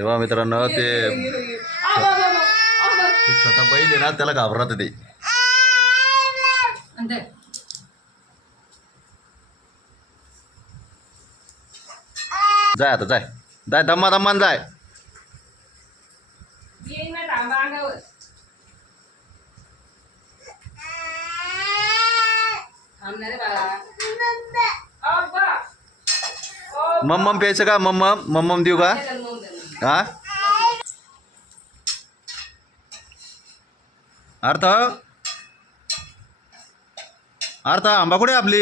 तेव्हा मित्रांनो ते छोटा बैल आहे ना त्याला घाबरत ते. जाय आता जाय जाय दम्मा दम्मान जाय. मम्मम प्यायचं का? मम्मम मम्मम देऊ का? हा अर्थ अर्थ आंबा कुठे आपली?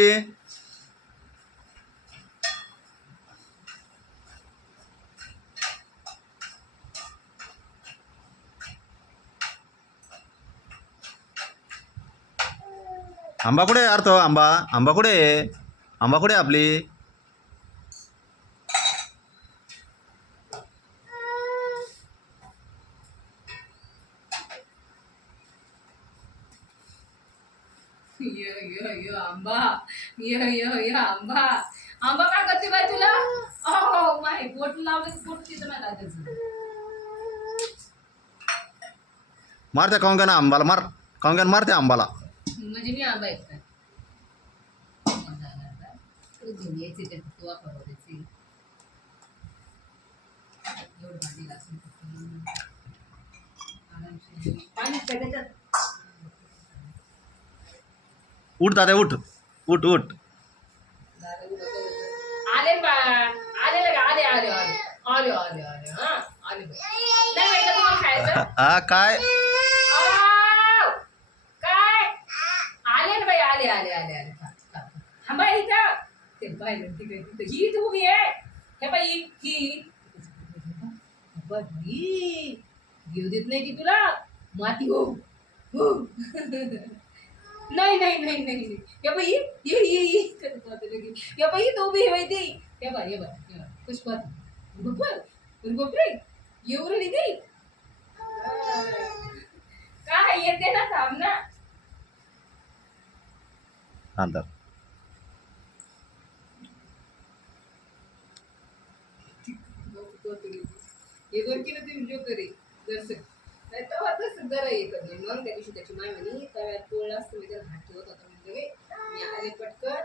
आंबा कुठे अर्थ? आंबा आंबा कुठे? आंबा कुठे आपली? आंबा आंबा आंबा काय करते बाय तुला? माय पोट लावलं पोट तिथं नाही लागायचं. मार त्या कांग्याना आंबाला मार. कांग्यान मार त्या आंबाला. म्हणजे मी आंबा येत नाही. तू वापरायची उठ दादा उठ उठ उठ. आले बा आले लगे आले आले आले आले आले आले हा आले नाही भेटलं तुम्हाला खायचं. हा काय काय आले ना बाई आले आले आले आले हा बाई इथं ते पाहिलं तिकडे ही इथं उभी आहे. हे बाई ही घेऊ देत नाही की तुला माती हो. नाही नाही नाही नाही या बाई ये या बाई तो उभी आहे ती. या बाई पुष्पा गोपरे येऊ रे ती काय येते ना थांब ना. अंदर ये दोन किलो तुम्ही जो करे दर्शक नाही तेव्हा तसं जरा हे करणे मग त्या दिवशी त्याची माय म्हणे तव्यात पोळला असतं मी त्याला हात ठेवत होता म्हणजे मी आले पटकन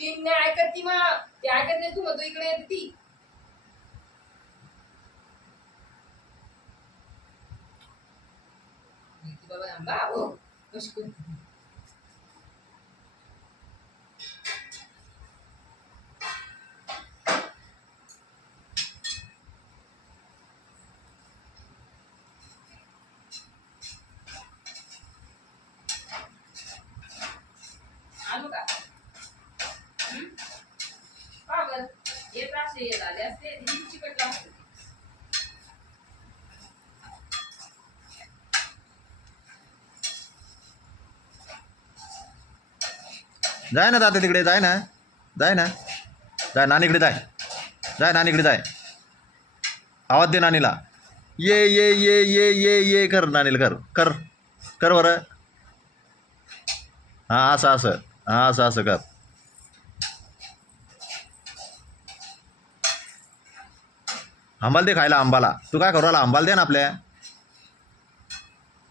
तीन नाही ऐकत ती मग ते ऐकत नाही तू म्हणतो इकडे येते ती. बाबा आंबा हो कशी करते आलू का पागल येत असे आले असते चिकट लागते. जाय ना दादा तिकडे जाय ना जाय ना जाय नानीकडे जाय जाय नानीकडे जाय. आवाज दे नानीला. ये ये ये ये ये ये कर नानीला कर कर कर बरं. हां असं असं हां असं असं कर. आंबाला दे खायला आंबाला. तू काय करू राहिला? आंबाला दे ना आपल्या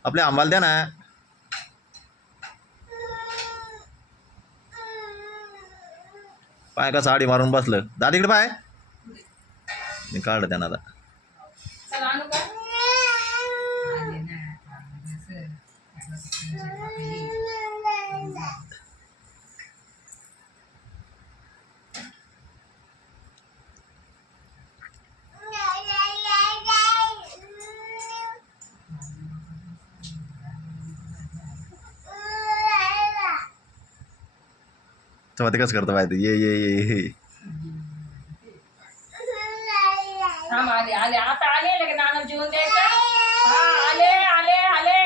आपल्या आंबाला द्या ना. पाय का साडी मारून बसलं दादीकडे पाय. मी काढलं त्यांना आता. चला आणू का आले ना चपाती कसं करतं माहिती? ये ये ये ये थांब आले आले आता आले लगे नाना जेवण द्यायचं. हा आले आले आले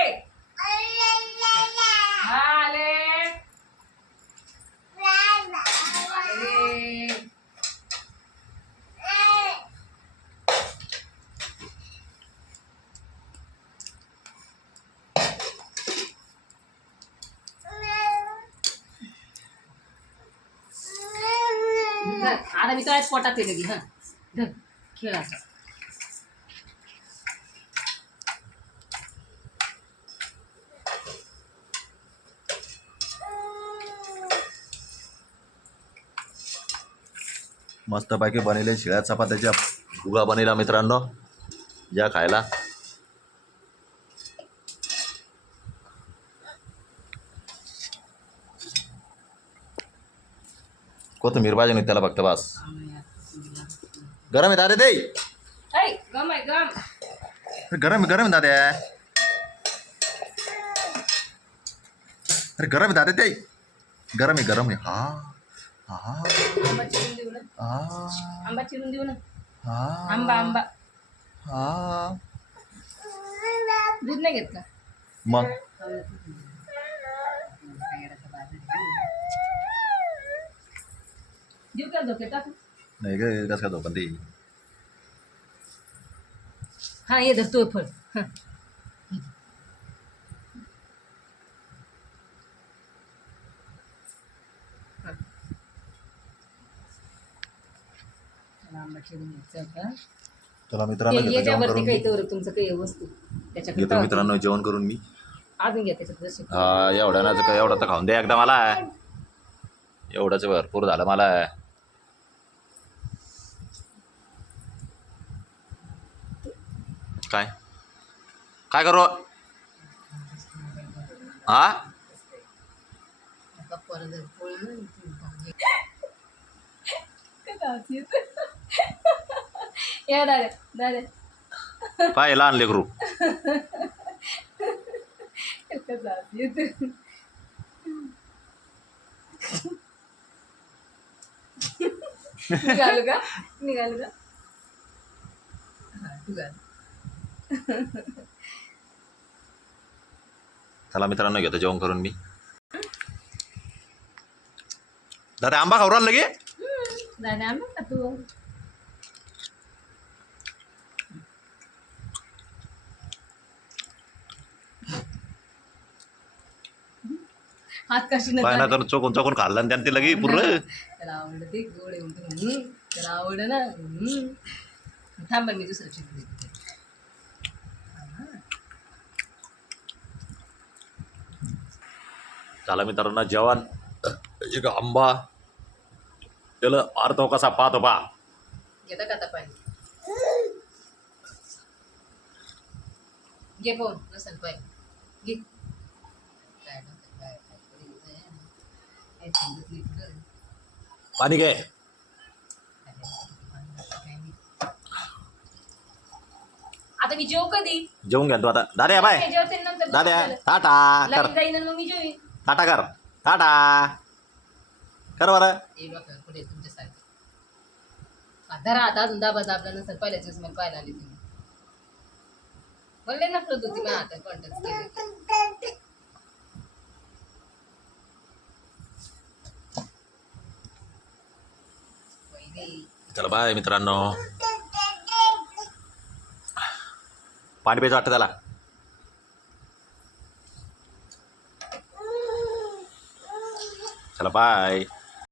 हा आले आले. आता मी तर पोटात लगी हा खेळायचं मस्तपैकी बनवले शिळ्या चपात्याच्या भुगा बनवला मित्रांनो, या खायला. कोथिंबीर भाजी नाही त्याला फक्त बस. गरम आहे दादे ते. ऐ गम आहे गम. गरम आहे दादे. अरे गरम आहे दादे ते. गरम आहे. हा हा आंबा चिरून देऊ ना. हा आंबा चिरून देऊ ना. हा आंबा हा. दूध नाही घेत का? मग देऊ का झोके टाकू? नाही ग कसं का झोपन ती. हा ये धरतोय फळ. हा. हा. आंबा चिरून घ्यायचा होता. चला मित्रांनो घेतो जेवण याच्यावरती करून काही मी. तर तुमचं काही वस्तू त्याच्याकडे घेतो मित्रांनो जेवण करून मी. अजून घ्या त्याच्यात जशी. हा एवढं ना काय एवढं तर खाऊन दे एकदा मला. एवढंच भरपूर झालं मला. काय काय करू हा. या दादा पाय लहान लेकरू. निघालो का हा तू घाल. चला मित्रांनो घेतो जेवण करून मी. दादा आंबा खाऊ राहिला लगे. दादा आंबा का तू? हात कशी पाय ना तर चोकून खाल्ला आणि ते लगे पूर्ण. त्याला आवडलं ते गोड आहे म्हणतो. त्याला आवडलं ना. थांबा मी दुसरं चिकन देते. चला मित्रांनो जेवण. एक आंबा त्याला अर्थ कसा पाहतो पा. घेता का आता पाणी? घे पाहून नसेल पाणी घे. काय पाणी घे. आता मी जेव कधी? जेवून घ्या तू आता. दाद्या बाय. जेवते नंतर दाद्या टाटा कर. लगेच जाईन मग मी जेवीन. टाटा कर. टाटा कर बरं. ए बघा कुठे तुमच्यासारखं धरा आता अजून दाबला नसेल पहिल्याच दिवस मला पाहायला आली तुम्ही. म्हणले नकलत होती माझ्या हातात कॉन्टॅक्ट केले. चला बाय मित्रांनो. पाणी प्यायचं वाटतं त्याला. चला बाय.